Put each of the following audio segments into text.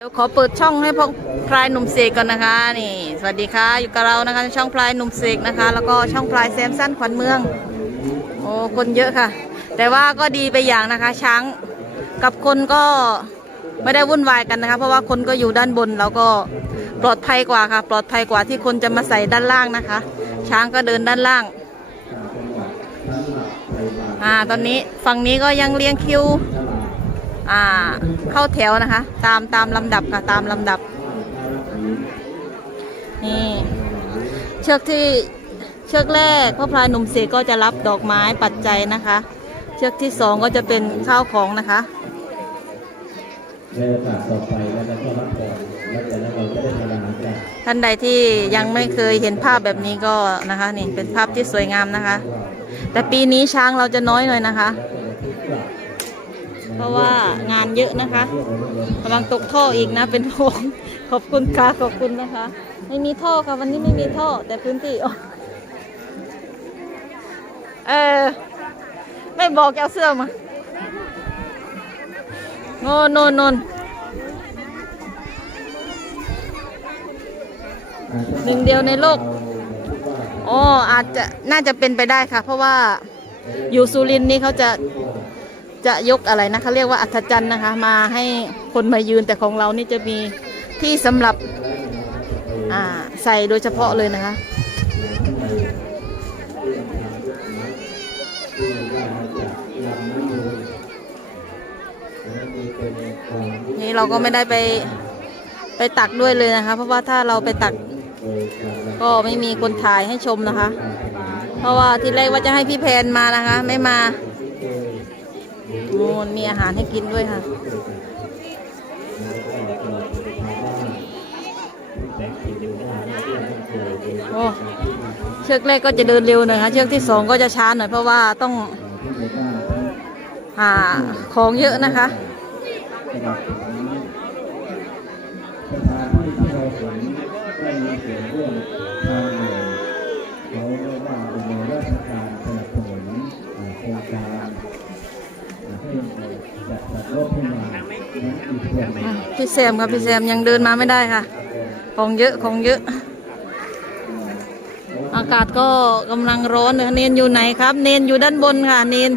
เดี๋ยวขอเปิดช่องให้พวกพลายหนุ่มเสกก่อนนะคะ นี่ สวัสดีค่ะ อยู่กับเรานะคะในช่องพลายหนุ่มเสกนะคะ แล้วก็ช่องพลายแซมสั้นขวัญเมือง โอ้คนเยอะค่ะ แต่ว่าก็ดีไปอย่างนะคะ ช้างกับคนก็ไม่ได้วุ่นวายกันนะคะ เพราะว่าคนก็อยู่ด้านบนแล้วก็ปลอดภัยกว่าค่ะ ปลอดภัยกว่าที่คนจะมาใส่ด้านล่างนะคะ ช้างก็เดินด้านล่างอ่าตอนนี้ฝั่งนี้ก็ยังเรียงคิว อ่า เข้าแถวนะคะ ตามตามลำดับค่ะตามลำดับ นี่เชือกที่เชือกแรกพ่อพลายหนุ่มเสกก็จะรับดอกไม้ปัจจัยนะคะ เชือกที่สองก็จะเป็นข้าวของนะคะในโอกาสต่อไปแล้วก็รับพรแล้วแต่แล้วเราจะได้ทำงานกันท่านใดที่ยังไม่เคยเห็นภาพแบบนี้ก็นะคะนี่เป็นภาพที่สวยงามนะคะ แต่ปีนี้ช้างเราจะน้อยหน่อยนะคะ เพราะว่างานเยอะนะคะกำลังตกท่ออีกนะเป็นพวงขอบคุณค่ะขอบคุณนะคะ ไม่มีท่อค่ะวันนี้ไม่มีท่อ แต่พื้นที่เออไม่บอกเอาเสื้อมาโน่นโนนโน่นหนึ่งเดียวในโลกอ๋ออาจจะน่าจะเป็นไปได้ค่ะ เพราะว่าอยู่สุรินทร์นี่เขาจะ จะยกอะไรนะเขาเรียกว่าอัศจรรย์นะคะ มาให้คนมายืนแต่ของเรานี่จะมีที่สำหรับใส่โดยเฉพาะเลยนะคะ นี่เราก็ไม่ได้ไปไปตักด้วยเลยนะคะ เพราะว่าถ้าเราไปตักก็ไม่มีคนถ่ายให้ชมนะคะ เพราะว่าที่แรกว่าจะให้พี่แพนมานะคะ ไม่มา โอ้มันมีอาหารให้กินด้วยค่ะโอ้เชือกแรกก็จะเดินเร็วหน่อยค่ะเชือกที่สองก็จะช้าหน่อยเพราะว่าต้องหาของเยอะนะคะ อีกส่วนหนึ่งอะพี่แซมครับพี่แซมยังเดินมาไม่ได้ค่ะ ของเยอะของเยอะ อากาศก็กำลังร้อนเนนอยู่ไหนครับ เนนอยู่ด้านบนค่ะ เนน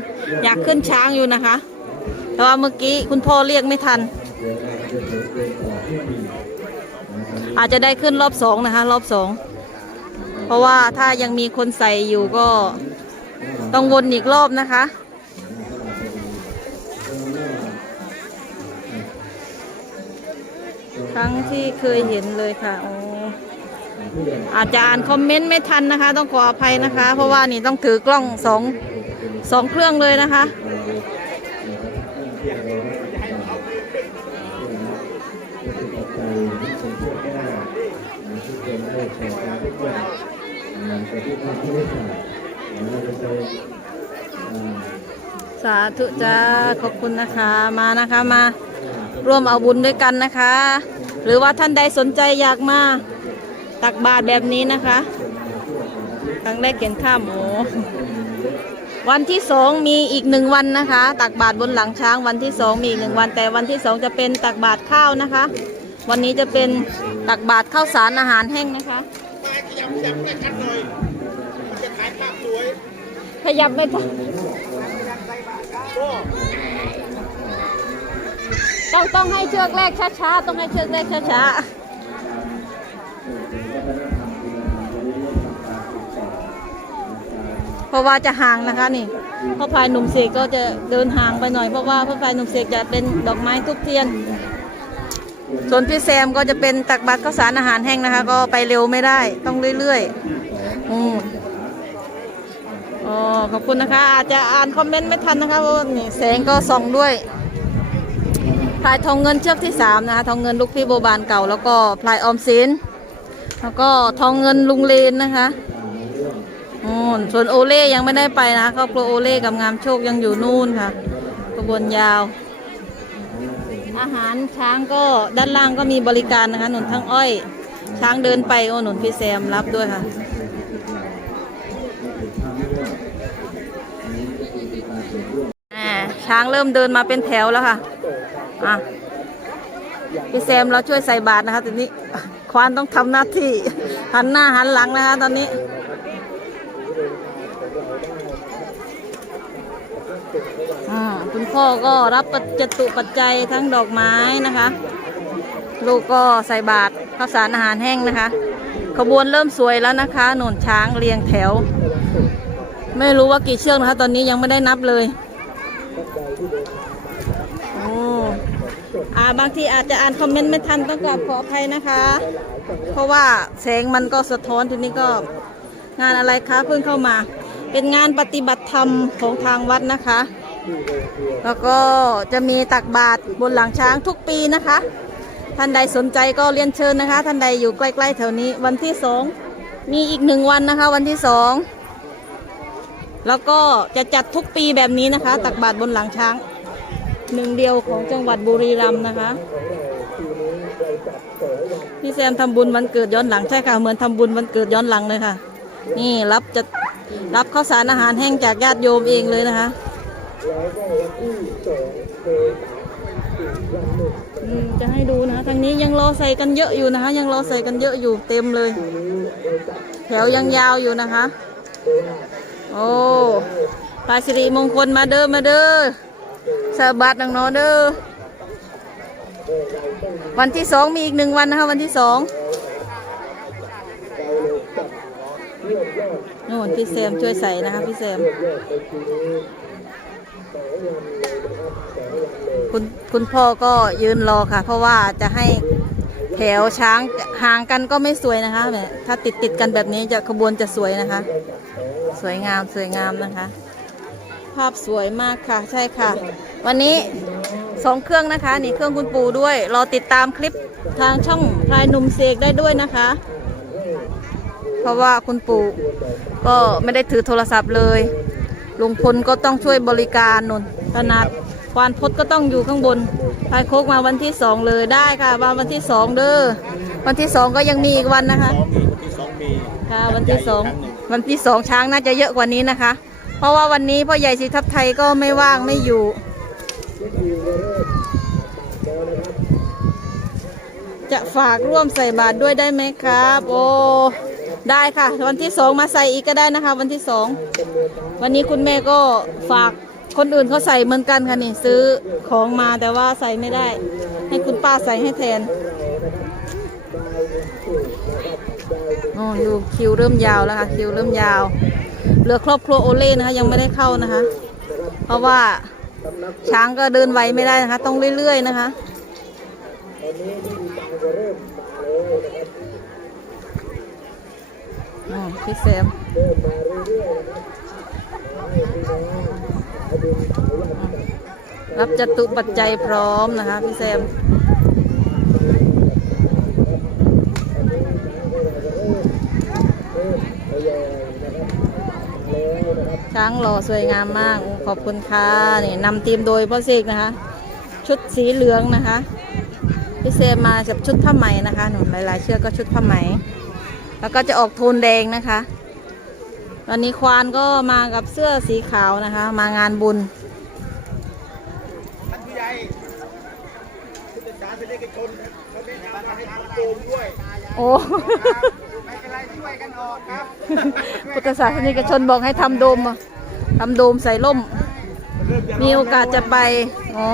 อยากขึ้นช้างอยู่นะคะ แต่ว่าเมื่อกี้คุณพ่อเรียกไม่ทัน อาจจะได้ขึ้นรอบสองนะคะ รอบสองเพราะว่าถ้ายังมีคนใส่อยู่ก็ต้องวนอีกรอบนะคะ ครั้งที่เคยเห็นเลยค่ะโอ้อาจจะอ่านคอมเมนต์ไม่ทันนะคะ ต้องขออภัยนะคะ เพราะว่านี่ต้องถือกล้องสองสองเครื่องเลยนะคะ สาธุจ้าขอบคุณนะคะมานะคะมาร่วมเอาบุญด้วยกันนะคะ หรือว่าท่านใดสนใจอยากมาตักบาตรแบบนี้นะคะ ครั้งแรกเขียนข้ามโอ้วันที่สองมีอีกหนึ่งวันนะคะ ตักบาตรบนหลังช้างวันที่สองมีอีกหนึ่งวัน แต่วันที่สองจะเป็นตักบาตรข้าวนะคะ วันนี้จะเป็นตักบาตรข้าวสารอาหารแห้งนะคะขยับไม่ทัน ต้องต้องให้เชือกแรกช้าๆ ต้องให้เชือกแรกช้าๆ เพราะว่าจะห่างนะคะนี่พ่อพายหนุ่มเสกก็จะเดินห่างไปหน่อยเพราะว่าพ่อพายหนุ่มเสกจะเป็นดอกไม้ทุกเทียน ส่วนพี่แซมก็จะเป็นตักบาตรข้าวสารอาหารแห้งนะคะ ก็ไปเร็วไม่ได้ต้องเรื่อยๆอืมอ๋อขอบคุณนะคะ อาจจะอ่านคอมเมนต์ไม่ทันนะคะเพราะว่านี่แสงก็ส่องด้วย พลายทองเงินเชือกที่สามนะคะทองเงินลูกพี่โบบานเก่า แล้วก็พลายออมสินแล้วก็ทองเงินลุงเลนนะคะอืมส่วนโอเล่ยังไม่ได้ไปนะครอบครัวโอเล่กับงามโชคยังอยู่นู่นค่ะกระบวนยาว อาหารช้างก็ด้านล่างก็มีบริการนะคะหนุนทั้งอ้อย ช้างเดินไปโอ้หนุนพี่แซมรับด้วยค่ะอ่าช้างเริ่มเดินมาเป็นแถวแล้วค่ะ อะพี่แซมเราช่วยใส่บาตรนะคะทีนี้ ควานต้องทำหน้าที่ หันหน้าหันหลังนะคะตอนนี้ คุณพ่อก็รับปัจจุปัจจัยทั้งดอกไม้นะคะ ลูกก็ใส่บาตรข้าวสารอาหารแห้งนะคะ ขบวนเริ่มสวยแล้วนะคะหนุนช้างเรียงแถว ไม่รู้ว่ากี่เชือกนะคะ ตอนนี้ยังไม่ได้นับเลยโอ้ อาบางทีอาจจะอ่านคอมเมนต์ไม่ทันต้องกราบขออภัยนะคะ เพราะว่าแสงมันก็สะท้อนทีนี้ก็งานอะไรคะเพิ่งเข้ามา เป็นงานปฏิบัติธรรมของทางวัดนะคะ แล้วก็จะมีตักบาตรบนหลังช้างทุกปีนะคะ ท่านใดสนใจก็เรียนเชิญนะคะ ท่านใดอยู่ใกล้ๆแถวนี้วันที่สองมีอีกหนึ่งวันนะคะ วันที่สองแล้วก็จะจัดทุกปีแบบนี้นะคะ ตักบาตรบนหลังช้าง หนึ่งเดียวของจังหวัดบุรีรัมย์นะคะพี่แซมทำบุญวันเกิดย้อนหลังใช่ค่ะเหมือนทำบุญวันเกิดย้อนหลังเลยค่ะ นี่รับจะรับข้าวสารอาหารแห้งจากญาติโยมเองเลยนะคะจะให้ดูนะคะทางนี้ยังรอใส่กันเยอะอยู่นะคะ ยังรอใส่กันเยอะอยู่เต็มเลย แถวยังยาวอยู่นะคะ โอ้พายสิริมงคลมาเด้อมาเด้อ สบัดนังนอเด้อวันที่สองมีอีกหนึ่งวันนะคะวันที่สองโน่นพี่แซมช่วยใส่นะคะพี่แซมคุณคุณพ่อก็ยืนรอค่ะ เพราะว่าจะให้แถวช้างห่างกันก็ไม่สวยนะคะแบบถ้าติดติดกันแบบนี้จะขบวนจะสวยนะคะ สวยงามสวยงามนะคะ ภาพสวยมากค่ะ ใช่ค่ะ วันนี้สองเครื่องนะคะนี่เครื่องคุณปู่ด้วยรอติดตามคลิปทางช่องพลายหนุ่มเสกได้ด้วยนะคะ เพราะว่าคุณปู่ก็ไม่ได้ถือโทรศัพท์เลยลุงพลก็ต้องช่วยบริการนนขนาดควานพดก็ต้องอยู่ข้างบนพายโคกมาวันที่สองเลยได้ค่ะมาวันที่สองเด้อวันที่สองก็ยังมีอีกวันนะคะสองมีวันที่สองมีค่ะวันที่สองใหญ่ครั้หนึ่วันที่สองช้างน่าจะเยอะกว่านี้นะคะเพ ราะว่าวันนี้พ่อใหญ่สีทับไทยก็ไม่ว่างไม่อยู่ จะฝากร่วมใส่บาตรด้วยได้ไหมครับ โอ้ได้ค่ะ วันที่สองมาใส่อีกก็ได้นะคะ วันที่สองวันนี้คุณแม่ก็ฝากคนอื่นเขาใส่เหมือนกันค่ะนี่ซื้อของมาแต่ว่าใส่ไม่ได้ ให้คุณป้าใส่ให้แทนโอ้ดูคิวเริ่มยาวแล้วค่ะ คิวเริ่มยาว เหลือครอบครัวโอเล่นะคะยังไม่ได้เข้านะคะ เพราะว่าช้างก็เดินไวไม่ได้นะคะ ต้องเรื่อยๆนะคะอ๋อพี่แซมรับจตุปัจจัยพร้อมนะคะพี่แซม ช้าง หล่อสวยงามมากขอบคุณค่ะนี่นำทีมโดยพ่อเสกนะคะ ชุดสีเหลืองนะคะพี่เซมมากับชุดผ้าไหมนะคะหนุนหลายๆเชือกก็ชุดผ้าไหม แล้วก็จะออกโทนแดงนะคะตอนนี้ควานก็มากับเสื้อสีขาวนะคะ มางานบุญโอ้ไม่เป็นไรช่วยกันออกครับพุทธศาสนิกชนบอกให้ทำโดมอะ ทำโดมใส่ล่ม มีโอกาสจะไป อ๋อ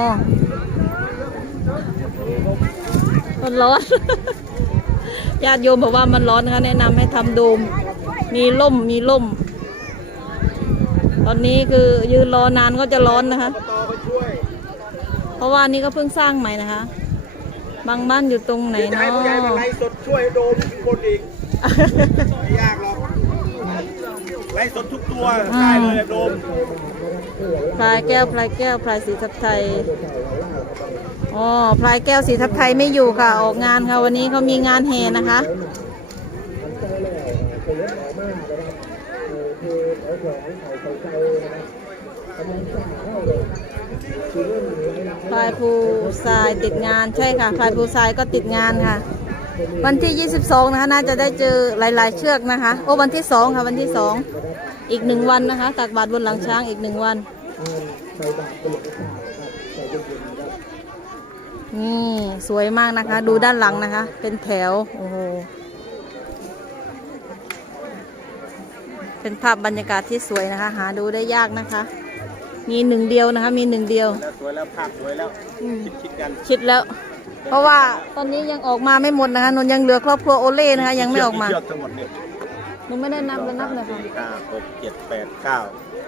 มันร้อน ญาติโยมบอกว่ามันร้อนนะคะแนะนำให้ทำโดม มีล่ม มีล่ม ตอนนี้คือยืนรอนานก็จะร้อนนะคะต่อไปช่วยเพราะว่านี่ก็เพิ่งสร้างใหม่นะคะ บางบ้านอยู่ตรงไหนจะเนาะให้ผู้ใหญ่มาไล่สดช่วยโดมข้างบนอีกไม่ยากหรอก ไล่สดทุกตัวได้เลยอะโดมพลายแก้วพลายแก้วพลายสีทับไทยอ๋อพลายแก้วสีทับไทยไม่อยู่ค่ะ ออกงานค่ะวันนี้เขามีงานแห่นะคะพลายภูทรายติดงานใช่ค่ะพลายภูทรายก็ติดงานค่ะ วันที่ 22 นะคะ น่าจะได้เจอหลาย ๆ เชือกนะคะ โอ้วันที่ 2 ค่ะ วันที่ 2 อีกหนึ่งวันนะคะ ตักบาตรบนหลังช้างอีกหนึ่งวันนี่สวยมากนะคะ ดูด้านหลังนะคะ เป็นแถวโอ้โหเป็นภาพบรรยากาศที่สวยนะคะ หาดูได้ยากนะคะ มีหนึ่งเดียวนะคะ มีหนึ่งเดียว แล้วสวยแล้วภาพสวยแล้วอืม คิดคิดกันคิดแล้ว เพราะว่าตอนนี้ยังออกมาไม่หมดนะคะนนยังเหลือครอบครัวโอเล่นะคะ ยังไม่ออกมา เชือกทั้งหมดเนี่ย หนูไม่ได้นับเลยนับเลยค่ะสี่ห้าหกเจ็ดแปดเก้า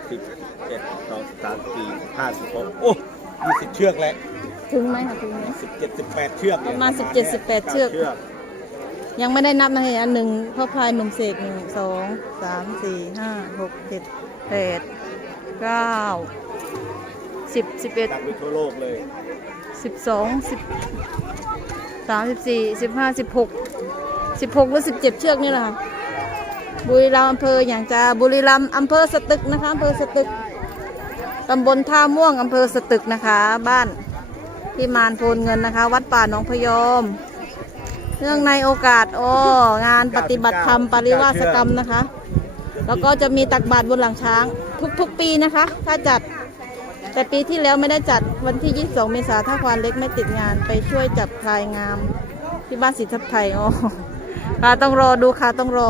สิบเจ็ดสองสามสี่ห้าสิบหกโอ้ยี่สิบเชือกแล้วถึงไหมคะถึงไหม สิบเจ็ดสิบแปดเชือกเนี่ยประมาณ17 18เชือก ยังไม่ได้นับนะคะอันหนึ่งพ่อพลายหนุ่มเสกหนึ่งสองสามสี่ห้าหกเจ็ดแปดเก้าสิบสิบเอ็ดดังไปทั่วโลกเลยสิบสองสิบสามสิบสี่สิบห้าสิบหกสิบหกหรือสิบเจ็ดเชือกนี่แหละค่ะ บุรีรัมย์อำเภออย่างจะบุรีรัมย์อำเภอสตึกนะคะอำเภอสตึกตำบลท่าม่วงอำเภอสตึกนะคะ บ้านที่มานโพนเงินนะคะ วัดป่าหนองพยอมเนื่องในโอกาสโอ้งานปฏิบัติธรรมปริวาสกรรมนะคะ แล้วก็จะมีตักบาตรบนหลังช้าง ทุกๆปีนะคะ ถ้าจัดแต่ปีที่แล้วไม่ได้จัดวันที่ 22 เมษาถ้าควานเล็กไม่ติดงานไปช่วยจับพลายงาม ที่บ้านศรีทับไทยอ๋อค่ะต้องรอดูค่ะต้องรอ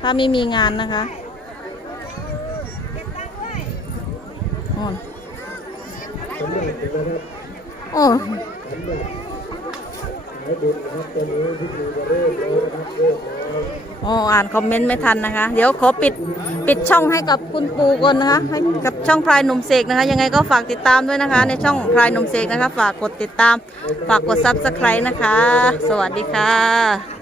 ถ้าไม่มีงานนะคะอ๋อโอ้อ๋ออ่านคอมเมนต์ไม่ทันนะคะ เดี๋ยวขอปิดปิดช่องให้กับคุณปูก่อนนะคะให้กับช่องพลายหนุ่มเสกนะคะ ยังไงก็ฝากติดตามด้วยนะคะ ในช่องพลายหนุ่มเสกนะคะ ฝากกดติดตาม ฝากกดซับสไครต์นะคะ สวัสดีค่ะ